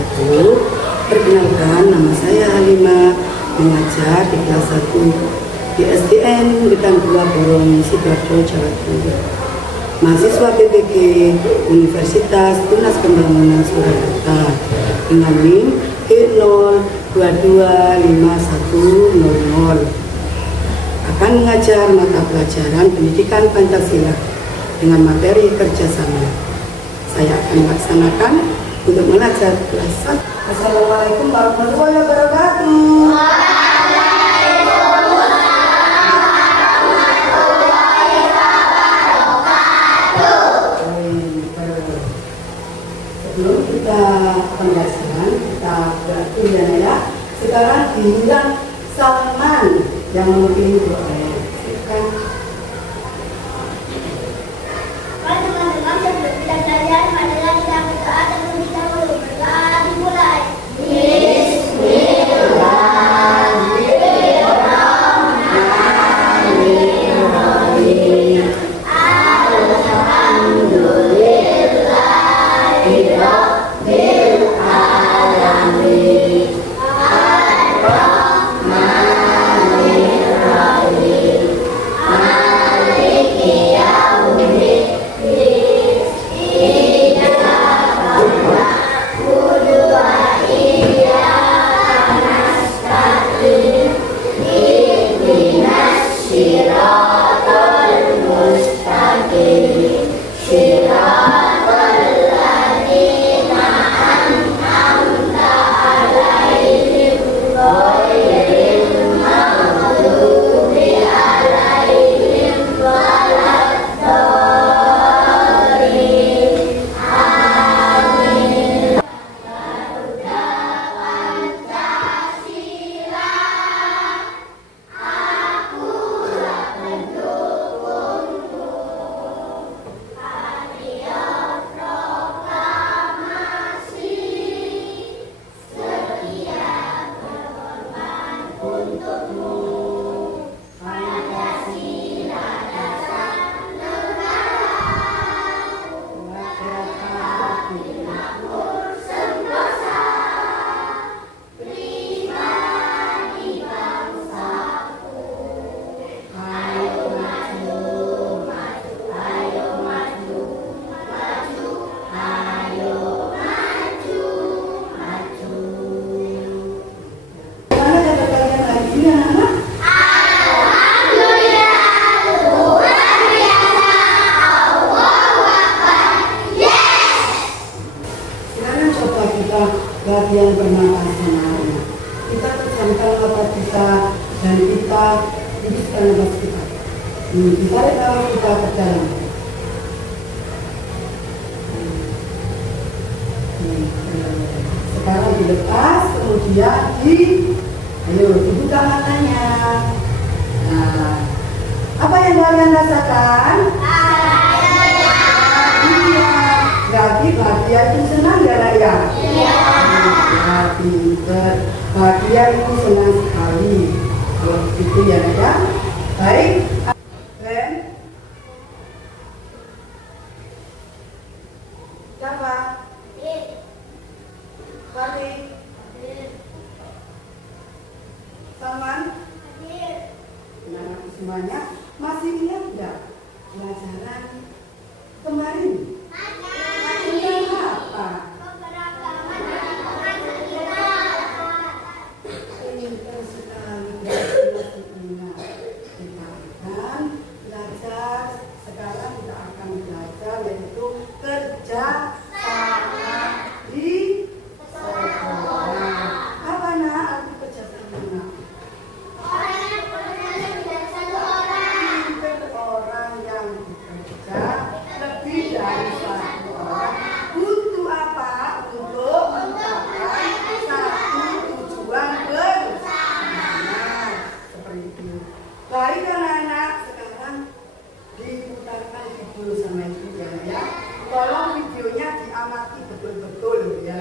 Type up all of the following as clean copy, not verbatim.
wabarakatuh. Perkenalkan, nama saya Halimah, mengajar di kelas 1 di SDN Gedang 2 Borong, Sidoarjo, Jawa Timur. Mahasiswa PPG Universitas Tunas Pembangunan Surakarta dengan NIM E0225100 akan mengajar mata pelajaran pendidikan Pancasila dengan materi kerjasama. Saya akan melaksanakan untuk mengajar kelas 1. Assalamualaikum warahmatullahi wabarakatuh. Sebelum kita pembelajaran, kita berarti ya. Sekarang giliran Salman yang memimpin doa. Silakan. Teman-teman sebelum kita belajar, marilah kita berdoa terlebih dahulu. Berdoa dimulai. Bismillahirrahmanirrahim. Alhamdulillahirabbil alamin. Ar-Rahmanirrahim. Maliki yaumiddin. Iyyaka na'budu wa iyyaka nasta'in. Ihdinas siratal mustaqim. Siratal ladzina an'amta 'alaihim ghairil maghdubi 'alaihim waladdallin. Amin. Garuda Pancasila, akulah pendukungmu. Patriot proklamasi, setia berkorban untukmu. Pancasila dasar negara, hati makmur sentosa, pribadi bangsaku. Ayo maju, maju, ayo maju, maju, ayo maju, maju. Mana kata kalian lagi ya, anak? Alhamdulillah, luar biasa, Allahu Akbar. Yes! Sekarang coba kita latihan pernapasan anak. Kita pejamkan mata kita dan kita hembuskan nafas kita. Ditarik nafas kita ke dalam. Sekarang dilepas, kemudian ayo dibuka matanya. Nah, apa yang kalian rasakan? Berarti bahagia itu senang ya, Nak, ya? Iya. Bahagia itu senang sekali. Kalau begitu ya, Nak, ya? Baik. Ben. Siapa? Fahri. Salman. Nah, semuanya masih ingat nggak pelajaran kemarin? Tentang apa? Pintar sekali, masih ingat. Kita akan belajar, sekarang kita akan belajar yaitu kerja sama di sekolah. Apa nak arti kerja sama, nak? Orang yang bekerja lebih dari satu orang untuk apa? Untuk mencapai satu tujuan bersama. Seperti itu. Baik anak-anak, sekarang diputarkan video sama ibu ya. Tolong videonya diamati betul-betul ya.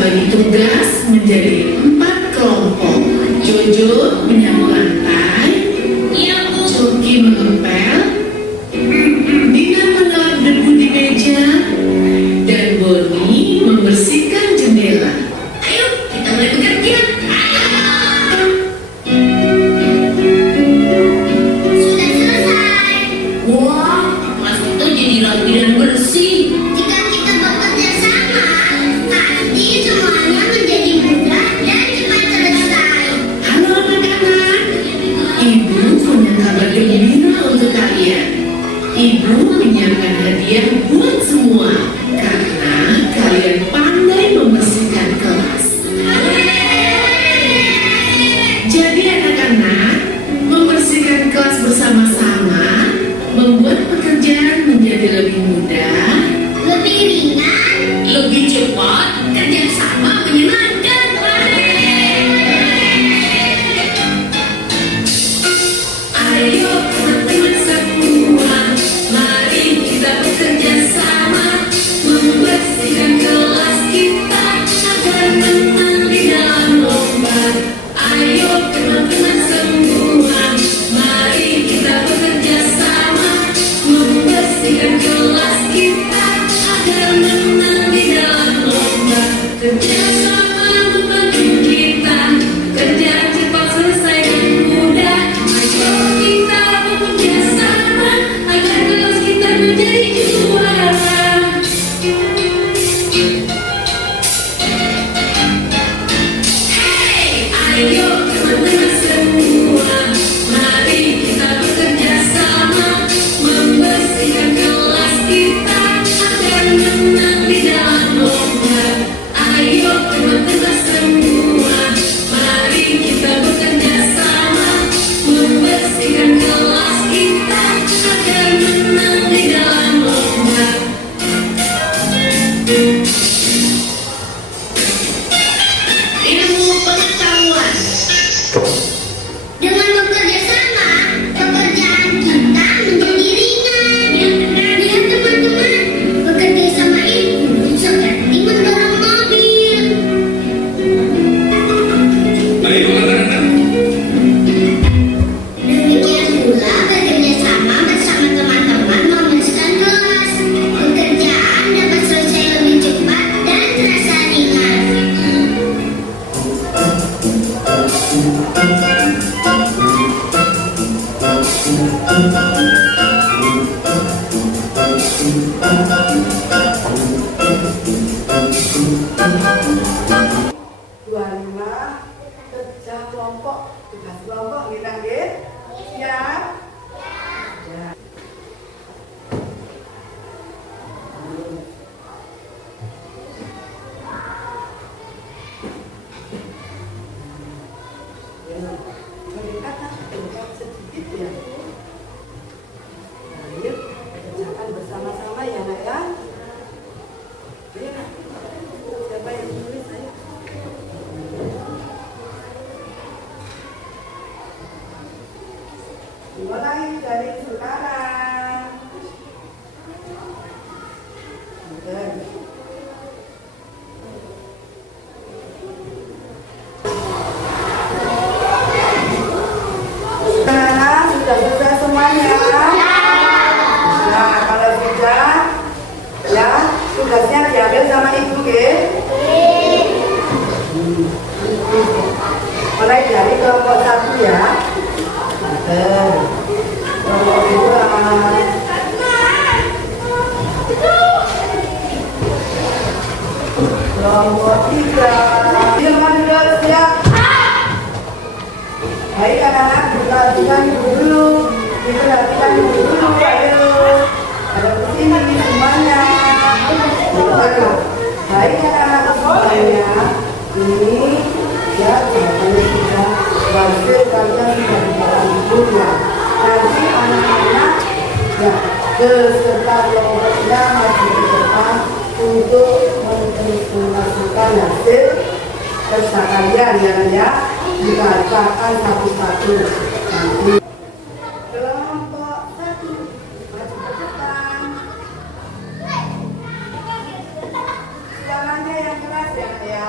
bagi tugas menjadi 4 kelompok. Jojo menyapu lantai, Coki mengepel, Dina mengelap debu di meja, dan Boni membersihkan jendela. Ayo, kita mulai bekerja. Sudah selesai. Wah, kelas itu jadi rapi dan bersih. Jika kita bekerja sama, pasti semuanya menjadi mudah dan cepat selesai. Halo anak-anak, Ibu punya kabar gembira untuk kalian. Ibu menyiapkan hadiah buat semua karena kalian pandai membersihkan kelas. Jadi anak-anak, membersihkan kelas bersama-sama membuat pekerjaan menjadi lebih mudah, Lebih ringan. lebih cepat, kerjasama menyenangkan. Ayo teman-teman semua, mari kita bekerja sama, membersihkan kelas kita agar menang di dalam lomba. Ayo teman-teman semua, mari kita bekerja sama, membersihkan kelas kita agar menang di dalam lomba. Kerja sama membantu kita, kerja cepat selesai dan mudah. Ayo kita bekerja sama agar kelas kita menjadi juara. Hey, ayo teman-teman semua, mari kita bekerja sama, membersihkan kelas kita agar menang di dalam lomba. Ayo teman-teman semua, mari kita bekerja sama, membersihkan kelas kita agar menang di dalam lomba. Ilmu pengetahuan. Dengan bekerja sama, pekerjaan kita menjadi ringan. Ya teman-teman, bekerja sama itu seperti mendorong mobil. Ayo anak-anak, Demikian pula bekerja sama bersama teman-teman membersihkan kelas. Pekerjaan dapat selesai lebih cepat dan terasa ringan. Dua lima kerja kelompok, tugas kelompok kita nggih. Siap? Ya. Melihat sedikit ya. Ayo kerjakan bersama-sama ya nak ya. Ayo, siapa yang tulis ayo? Mulai dari sekarang. Oke. Anak-anak sudah selesai semuanya. Nah, kalau sudah, ya tugasnya diambil sama ibu, ke? Mulai dari kelompok 1 ya. Kelompok 2. Kelompok 3. Silakan duduk, siap. Baik anak-anak, diperhatikan dulu. Diperhatikan dulu, ayo. Ada kesini semuanya. Baik anak-anak semuanya. Ini ya jawabannya sudah hasil kalian sudah dibawa ibu ya. Nanti anak-anak ya beserta kelompoknya maju ke depan untuk mengimplementasikan hasil kerja kalian ya. Dibacakan satu-satu. Nanti kelompok 1 maju ke depan. Suaranya yang keras ya.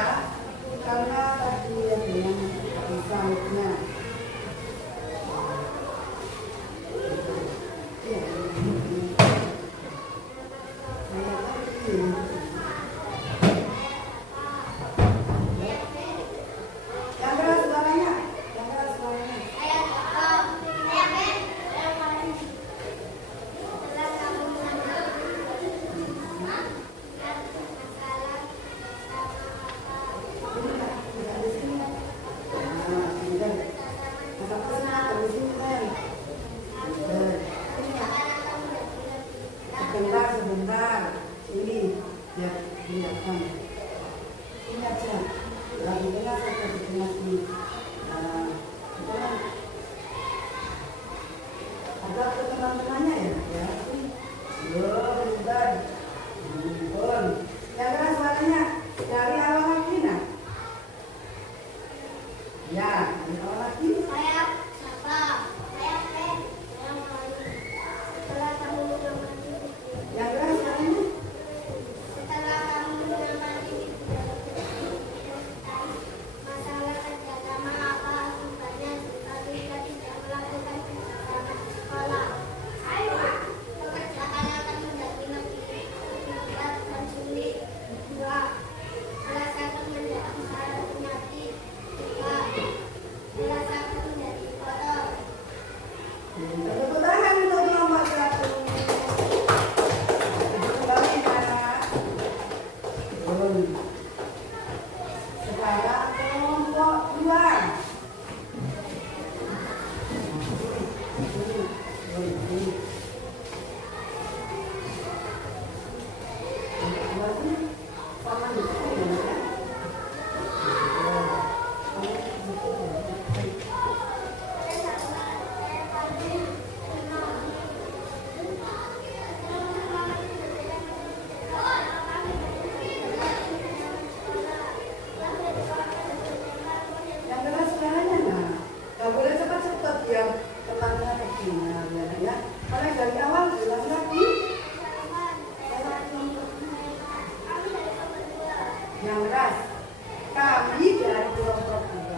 Kami dari kelompok 2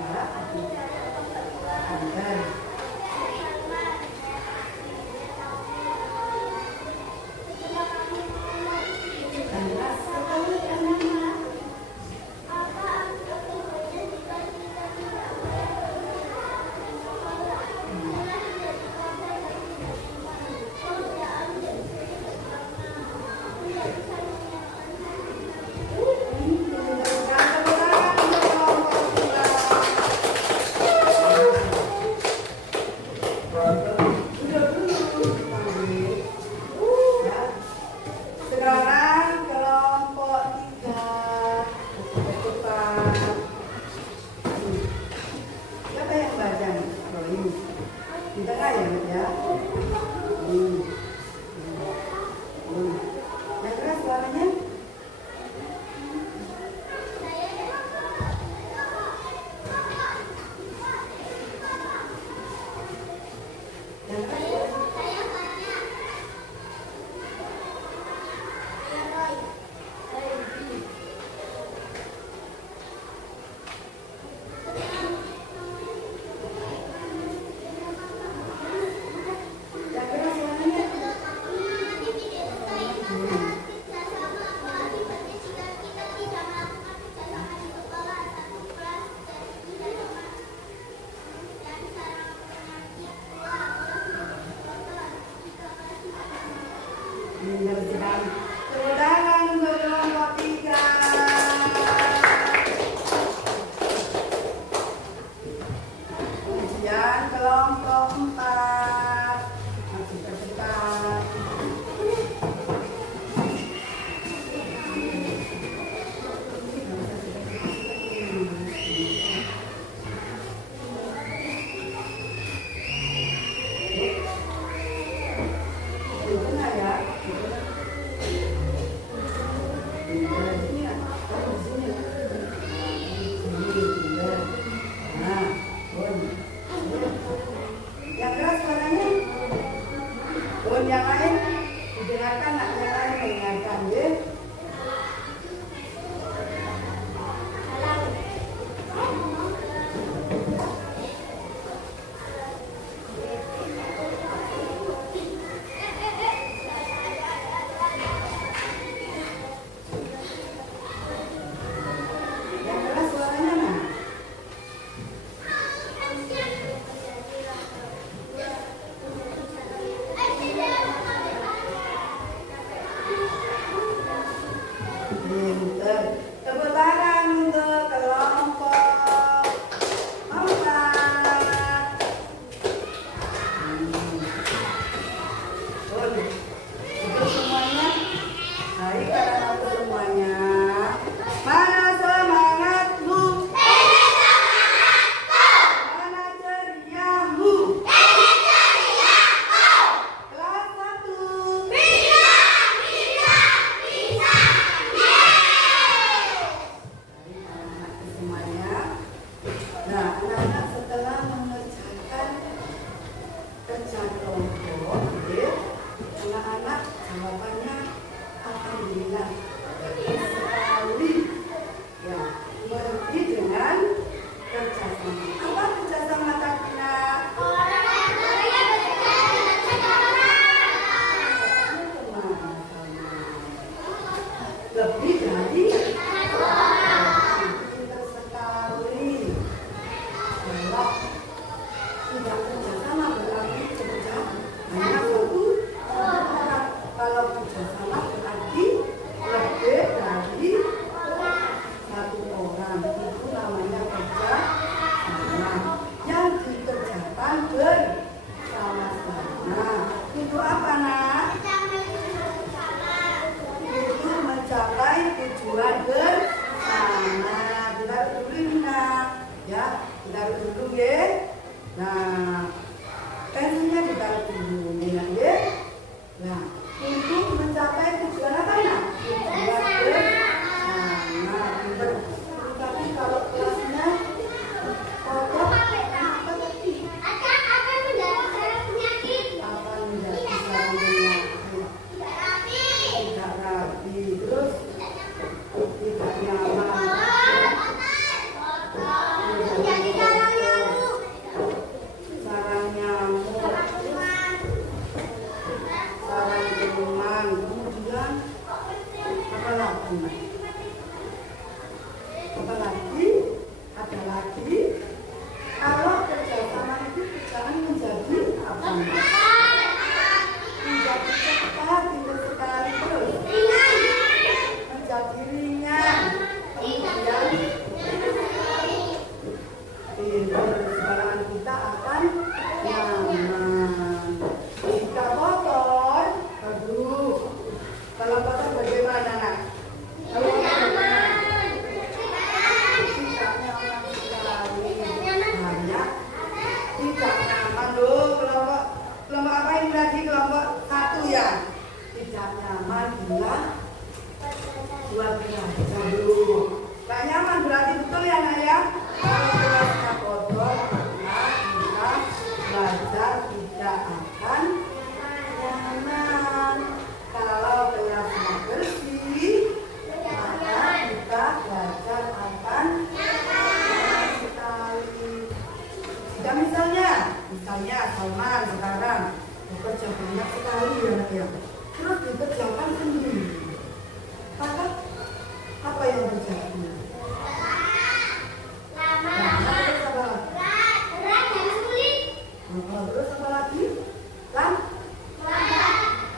dan sekarang kelompok 3 cepat. Siapa yang baca? Oh ini di tengah ya, Mbak, ya. Yang keras suaranya. Yang keras. Yang keras suaranya. Benar sekali. Tepuk tangan untuk kelompok 3. Kemudian kelompok 4. Masih tercepat. Di tengah ya. Yang keras suaranya. Yang lain didengarkan, yang lain mendengarkan ya. Yang keras suaranya nah. Pinter. Tepuk tangan untuk kelompok 4. Itu semuanya. Baik, pada waktu semuanya. Mana semangatmu? Mana ceriamu? Kelas 1. Semuanya. Nah, anak-anak setelah mengerjakan kerja kelompok, ya, anak-anak jawabannya alhamdulillah sekali. Ya, pergi dengan kerjasama. Apa kerjasama tadi nak? Lebih dari pintar sekali. Kalau tidak kerjasama berarti kerja hanya satu orang. Kalau kerjasama berarti lebih dari satu orang. Itu namanya kerjasama yang dikerjakan bersama-sama. Untuk apa nak? Untuk mencapai tujuan bersama. Ditaruh dulu ini nak. Ya, ditaruh dulu ya. Nah, pensilnya ditaruh dulu ya. Nah, untuk mencapai tujuan apa nak? Tujuan bersama. Pinter. Tapi kalau kelasnya kotor, apa tadi? Akan mendapat penyakit. Akan menjadi penyakit. Tidak rapi, terus tidak nyaman. aman. Apalagi ada lagi kalau kerjasama itu jangan menjadi apa? Menjadi cepat, tidak sekali terus. Menjadi ringan. Kemudian keseimbangan kita akan nyaman. Jika kotor, aduh, kalau kotor bagaimana nak? Kalau kotor bagaimana? Tidak nyaman sekali. Banyak tidak nyaman loh. Kelompok apa ini lagi? Kelompok 1 ya. Tidak nyaman bila buat belajar dulu. Gak nyaman berarti betul ya nak ya? Kalau kelasnya kotor, maka kita belajar tidak akan nyaman. Kalau kelasnya bersih, maka kita belajar akan nyaman sekali. Jika misalnya Salman sekarang bekerja banyak sekali ya nak ya, terus dikerjakan sendiri, maka apa yang terjadi? Terus apa lagi?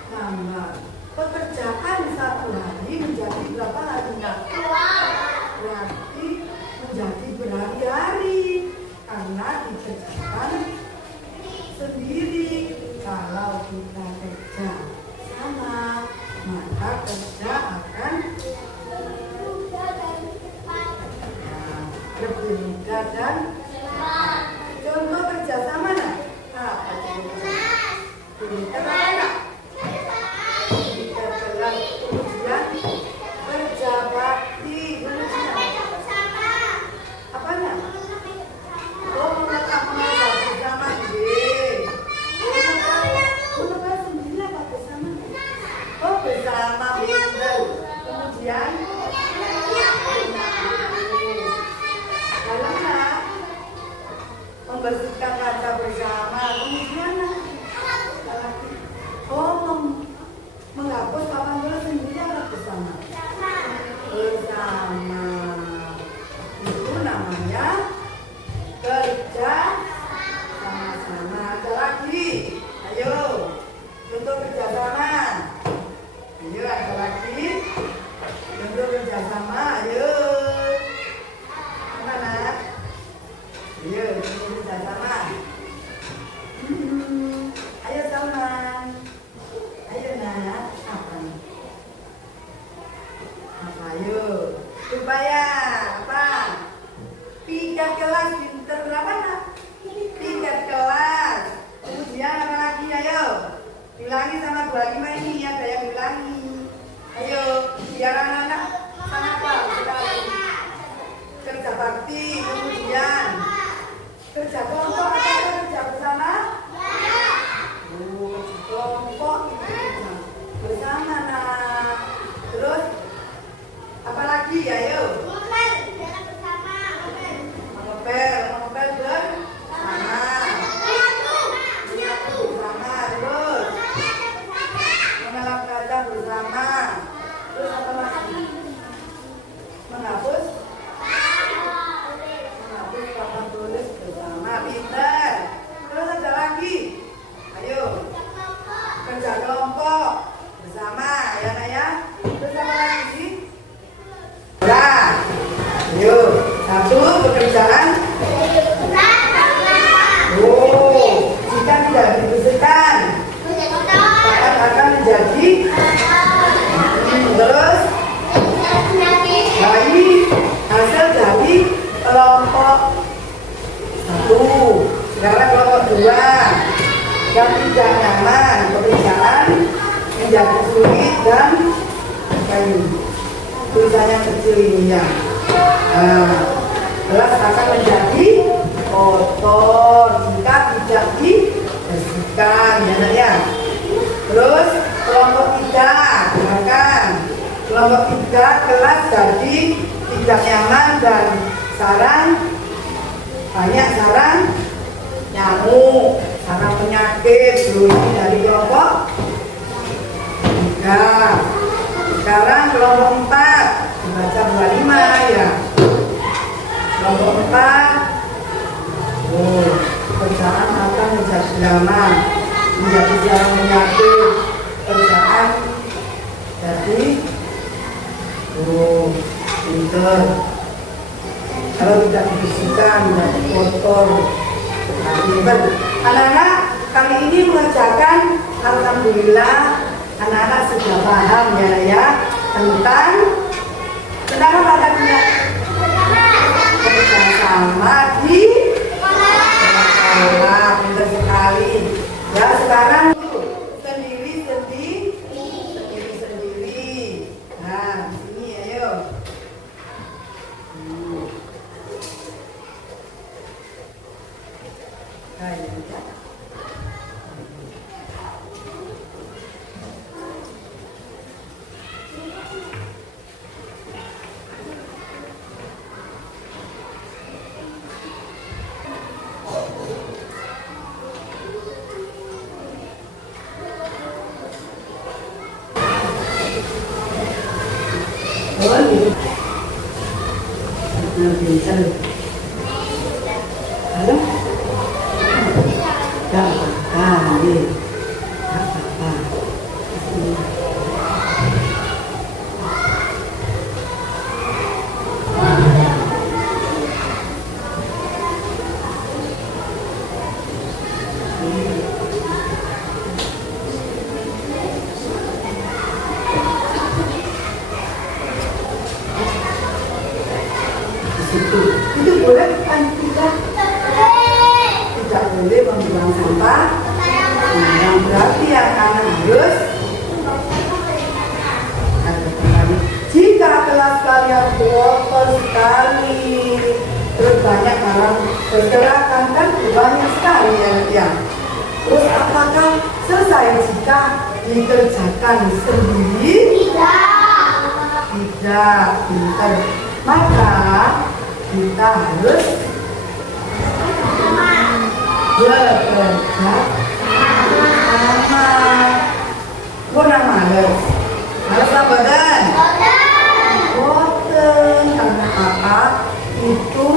Lambat. Pekerjaan 1 hari menjadi berapa hari? Berarti menjadi berhari-hari karena dikerjakan sendiri. Kalau kita kerja sama, maka kerja akan lebih mudah dan contoh kerjasama nak? Apa contohnya? Pinter nak? Pinter kelas, kemudian kerja bakti, kemudian apa nak? Oh, menetap mengajar bersama menetap sendiri apa bersama? Oh, bersama pinter. Kemudian membersihkan kaca bersama, kemudian menghapus papan tulis sendiri atau bersama? Bersama. Itu namanya kerja sama-sama. Ada lagi, ayo untuk kerjasama. Ayo ada lagi untuk kerjasama. Ayo mana? Ayo kerjasama. Ayo Salman. Ayo nak. Apa nih? Apa ayo? Supaya apa? Piket kelas pinter berapa nak? Piket kelas. Kemudian apa lagi? Ayo bilangi sama Bu Halimah ini, ada yang bilangi. Ayo biar anak-anak sangat paham sekali. Kerja bakti, kemudian kerja kelompok atau kerja bersama? Oh, kelompok itu kerja bersama nak. Terus apa lagi? Ayo mengepel bersama. Menyatu bersama. Terus mengelap kaca bersama. Terus apa lagi? Menghapus papan tulis bersama. Pintar. Terus ada lagi. Ayo kerja kelompok bersama ya nak ya. Terus apa lagi? Nah, ayo satu pekerjaan. Oh, jika tidak dibersihkan akan menjadi terus dari hasil dari kelompok 1. Sekarang kelompok 2 yang tidak nyaman, pekerjaan menjadi sulit dan tulisannya kecil ini ya. Kelas akan menjadi kotor jika tidak dibersihkan ya. Terus kelompok 3 bahkan kelompok 3 kelas jadi tidak nyaman dan banyak sarang nyamuk, sarang penyakit. Ini dari kelompok 3. Sekarang kelompok 4 ya? Kelompok 4. Oh, pekerjaan akan menjadi lama, menjadi jarang menyatu. Pekerjaan jadi pinter. Kalau tidak dibersihkan, menjadi kotor. Anak-anak, kami ini mengerjakan, alhamdulillah, anak-anak sudah paham ya tentang apa tadinya? Bersama di sekolah, pintar sekali. Ya sekarang sendiri. Nah, di sini ayo. Pintar. Halo? Gak apa-apa, gak apa-apa. Itu boleh kan tidak boleh membuang sampah. Yang berarti anak harus jika kelas kalian kotor sekali, terus banyak barang berserakan kan banyak sekali ya. Terus apakah selesai jika dikerjakan sendiri? Tidak, pintar. Maka kita harus bekerja sama. Kurang males. Males apa dan? Boten. Karena apa? Itu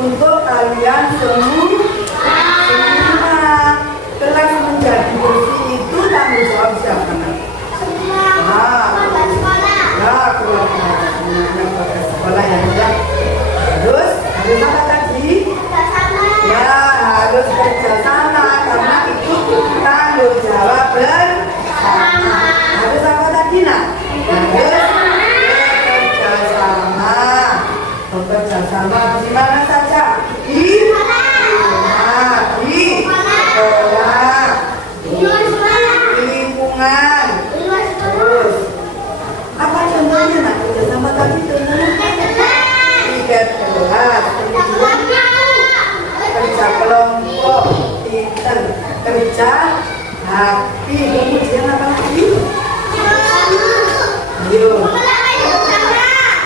untuk kalian semua. Kelas menjadi bersih itu tanggung jawab siapa? Sekolah ya. Harus apa tadi? Ya harus kerjasama karena itu tanggung jawab bersama. Harus apa tadi nak? Harus bekerjasama di mana saja? Di rumah, di sekolah, di lingkungan. Terus apa contohnya nak kerjasama tadi contohnya? Kerja kelompok, pintar, kerja hati, kemudian apa lagi? Ayo,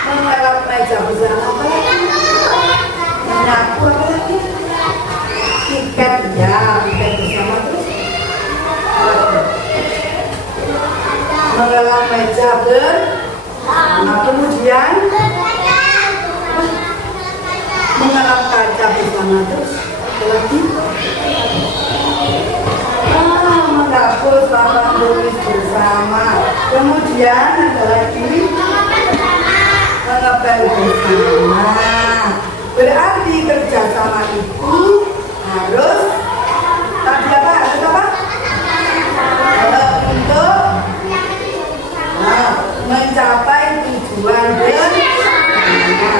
mengelap meja bersama apa lagi? Menyapu apa lagi? Tiket ya, tiket bersama terus. Mengelap meja bersama, kemudian mengelap kaca bersama terus lagi menghapus papan tulis bersama, kemudian ada lagi mengepel bersama. Berarti kerjasama itu harus tadi apa? Harus apa? Untuk mencapai tujuan bersama.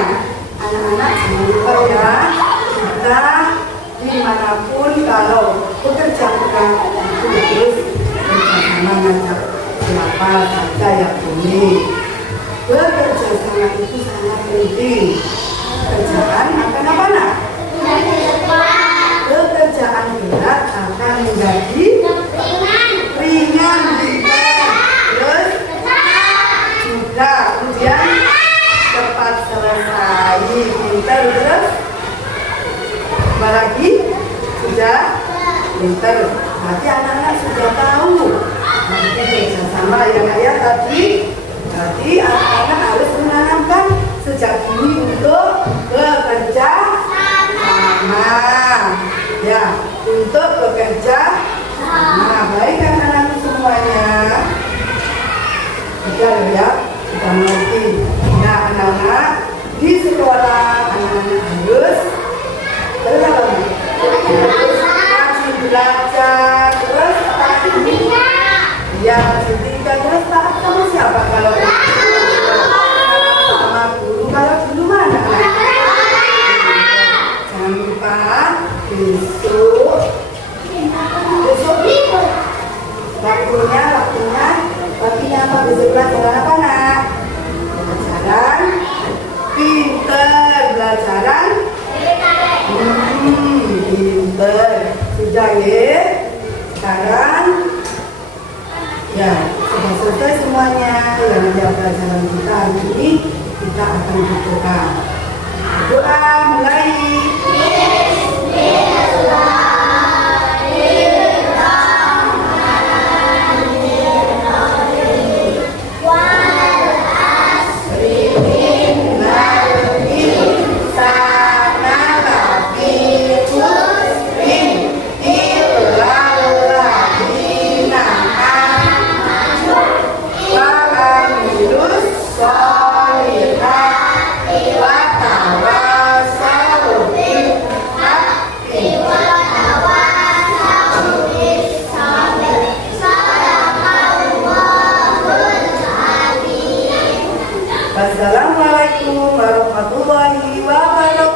Anak-anak jangan lupa ya, kita dimanapun kalau bekerja kita terus bersama ngajak siapa saja yang boleh. Bekerja sama itu sangat penting. Pekerjaan akan apa nak? Pekerjaan berat akan menjadi ringan terus juga kemudian cepat selesai, pintar terus. Apalagi sudah pintar. Berarti anak-anak sudah tahu. Nanti kerjasama ya kak ya tadi. Berarti anak-anak harus menanamkan sejak bijak bumi untuk bekerja sama. Ya, untuk bekerja sama. Baik anak-anakku semuanya. Sudah ya, sudah mengerti. Nah, anak-anak di sekolah anak-anak harus rajin belajar, terus taat. Ya, rajin tinggal, terus taat sama siapa kalau sama guru? Kalau guru mana? Jangan lupa besok waktunya apa? Besok pelajaran apa nak? Pelajaran pinter, pelajaran pinter. Sudah ya? Sekarang ya sudah selesai semuanya. Yang ada pelajaran kita hari ini, kita akan berdoa. Doa mulai. Wassalamualaikum warahmatullahi wabarakatuh.